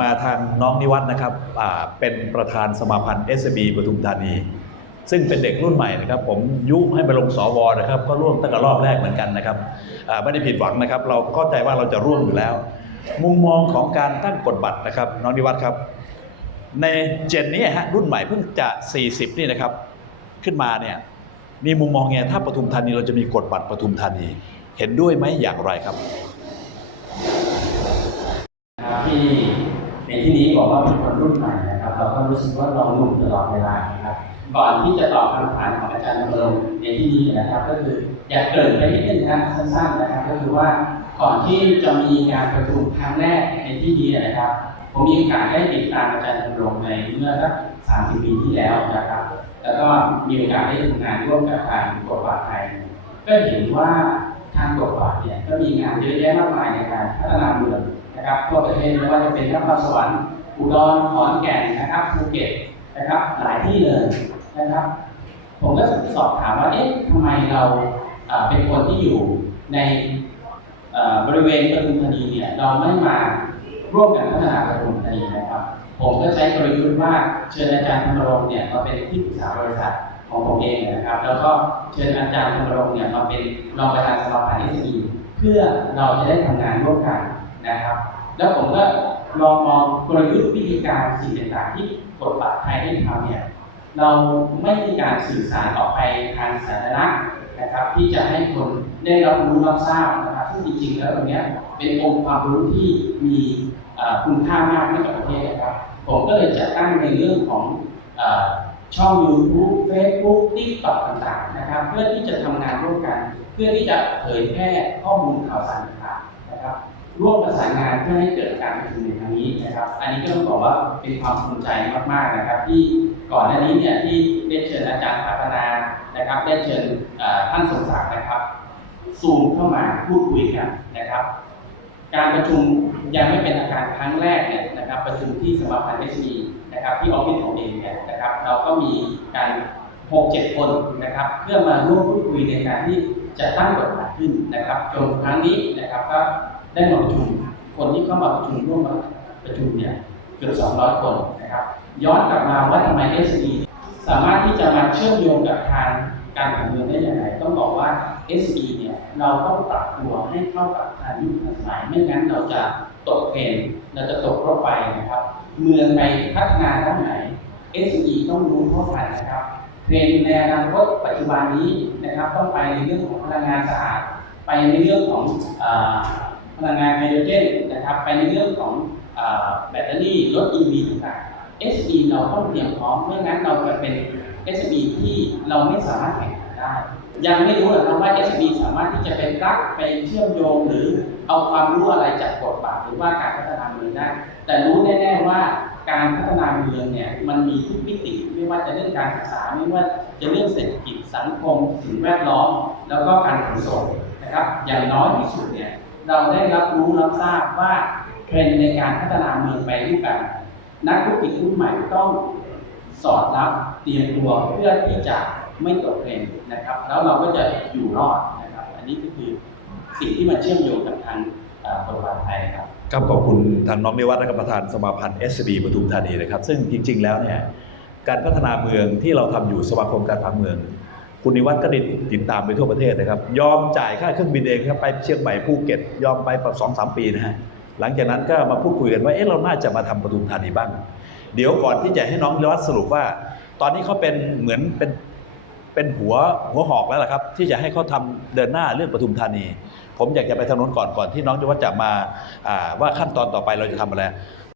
มาทางน้องนิวัฒน์นะครับเป็นประธานสมาพันธ์ s อ b ปทุมธานี ซึ่งเป็นเด็กรุ่นใหม่นะครับ ผมยุให้ไปลงสวนะครับ ก็ร่วมตั้งแต่รอบแรกเหมือนกันนะครับไม่ได้ผิดหวังนะครับ เราเข้าใจว่าเราจะร่วมอยู่แล้ว มุมมองของการตั้งกฎบัตรนะครับ น้องนิวัฒน์ครับ ในเจนนี้ฮะรุ่นใหม่เพิ่งจะ 40 นี่นะครับ ขึ้นมาเนี่ยมีมุมมองไงถ้าปทุมธานีเราจะมีกฎบัตรปทุมธานี เห็นด้วยไหมอย่างไรครับนะครับที่ ในที่นี้บอกว่าเป็นคนรุ่นใหม่นะครับ เราก็รู้สึกว่าเราหนุ่มตลอดเวลานะครับ ก่อนที่จะตอบคำถามของอาจารย์นรงในที่นี้นะครับ ก็คืออยากเกริ่นไปนิดนึงนะสั้นๆนะครับ ก็คือว่าก่อนที่จะมีการประชุมครั้งแรกในที่นี้นะครับ ผมมีโอกาสได้ติดตามอาจารย์นรงในเมื่อสักสามสิบปีที่แล้วนะครับ แล้วก็มีโอกาสได้ทำงานร่วมกับทางกฎหมายไทยก็เห็นว่าทางกฎหมายเนี่ยก็มีงานเยอะแยะมากมายในการพัฒนาเมือง นะครับทั่วประเทศไม่ว่าจะเป็นนครสวรรค์อุดรขอนแก่นนะครับภูเก็ตนะครับหลายที่เลยนะครับ ผมก็สอบถามว่าเอ๊ะทำไมเราเป็นคนที่อยู่ในบริเวณปทุมธานีเนี่ยเราไม่มาร่วมกันพัฒนาปทุมธานีนะครับ ผมก็ใช้กลยุทธ์ว่าเชิญอาจารย์ธรรมรงค์เนี่ยมาเป็นที่ปรึกษาบริษัทของผมเองนะครับ แล้วก็เชิญอาจารย์ธรรมรงค์เนี่ยมาเป็นรองประธานสภาพันธ์เอสเพื่อเราจะได้ทำงานร่วมกัน นะครับ แล้วผมก็ลองมองกลยุทธ์วิธีการสิ่งต่างๆที่กฎหมายไทยได้ทำเนี่ยเราไม่มีการสื่อสารออกไปทางสาธารณะนะครับ ที่จะให้คนได้รับรู้รับทราบนะครับซึ่งจริงๆ แล้วตรงนี้เป็นองค์ความรู้ที่มีคุณค่ามากให้กับประเทศนะครับ ผมก็เลยจัดตั้งในเรื่องของอช่อง YouTube Facebook TikTok ต่างๆนะครับ เพื่อที่จะทำงานร่วมกัน เพื่อที่จะเผยแพร่ข้อมูลข่าวสารต่างๆนะครับ ร่วมประสานงานเพื่อให้เกิดการประชุมในครั้งนี้นะครับ อันนี้ก็ต้องบอกว่าเป็นความภูมิใจมากๆนะครับ ที่ก่อนหน้านี้เนี่ยที่ได้เชิญอาจารย์พัฒนานะครับ ได้เชิญท่านสมศักดิ์นะครับซูมเข้ามาพูดคุยกันนะครับ การประชุมยังไม่เป็นอาการครั้งแรกเนี่ยนะครับ ประชุมที่สมาพันธ์เอชีนะครับที่ออฟฟิศของเองเนี่ยนะครับ เราก็มีการหกเจ็ดคนนะครับ เพื่อมาร่วมพูดคุยในการที่จะตั้งกฎหมายขึ้นนะครับจนครั้งนี้นะครับก็ ได้มาประชุมคนที่เข้ามาประชุมร่วมมาประชุมเนี่ยเกือบ 200 คนนะครับย้อนกลับมาว่าทำไม s อ b สามารถที่จะมาเชื่อมโยงกับทางการผันเมืองได้อย่างไรต้องบอกว่า s อ b เนี่ยเราต้องปรับตัวให้เข้ากับทางยุคทันสมัยไม่งั้นเราจะตกเทรนเราจะตกรถไฟนะครับ เมืองไปพัฒนาด้านไหน s อ b ต้องรู้เท่าทันนะครับเทรนในอนาคตปัจจุบันนี้นะครับต้องไปในเรื่องของพลังงานสะอาดไปในเรื่องของอ พลังงานไฮโดรเจนนะครับไปในเรื่องของอแบตเตอรี่รถ EV ต่างๆ SB เราต้องเตรียมพร้อมไม่งั้นเราจะเป็น SB ที่เราไม่สามารถแข่งขันได้ ยังไม่รู้หรอกครับว่า SB สามารถที่จะเป็นปลั๊กไปเชื่อมโยงหรือเอาความรู้อะไรจากกฎหมายหรือว่าการพัฒนาเมืองได้ แต่รู้แน่ๆว่าการพัฒนาเมืองเนี่ยมันมีทุกมิติไม่ว่าจะเรื่องการศึกษาไม่ว่าจะเรื่องเศรษฐกิจสังคมสิ่งแวดล้อม แล้วก็การขนส่งนะครับ อย่างน้อยที่สุดเนี่ย เราได้รับรู้รับทราบว่าเทรนด์ในการพัฒนาเมืองไปด้วยกันนักธุรกิจรุ่นใหม่ต้องสอดรับเตรียมตัวเพื่อที่จะไม่ตกเทรนด์นะครับ แล้วเราก็จะอยู่รอดนะครับ อันนี้ก็คือสิ่งที่มันเชื่อมโยงกับทางเอ่อกฎหมายไทยครับครับขอบคุณทางน้องนิวัฒน์นะครับประธานสมาพันธ์ s อ b ปทุมธานีนะครับ ซึ่งจริง ๆ แล้วเนี่ยการพัฒนาเมืองที่เราทำอยู่สมาคมการผังเมือง คุณนิวัฒน์ก็ได้ติดตามไปทั่วประเทศนะครับ ยอมจ่ายค่าเครื่องบินเองครับไปเชียงใหม่ภูเก็ต ยอมไปประสองสามปีนะฮะหลังจากนั้นก็มาพูดคุยกันว่าเอ๊ะเราน่าจะมาทำปทุมธานีบ้าง เดี๋ยวก่อนที่จะให้น้องนิวัฒน์สรุปว่า ตอนนี้เขาเป็นเหมือนเป็นเป็นหัวหัวหอกแล้วล่ะครับ ที่จะให้เขาทำเดินหน้าเรื่องปทุมธานี ผมอยากจะไปทางโน้นก่อนก่อนที่น้องนิวัฒน์จะมาอ่าว่าขั้นตอนต่อไปเราจะทำอะไร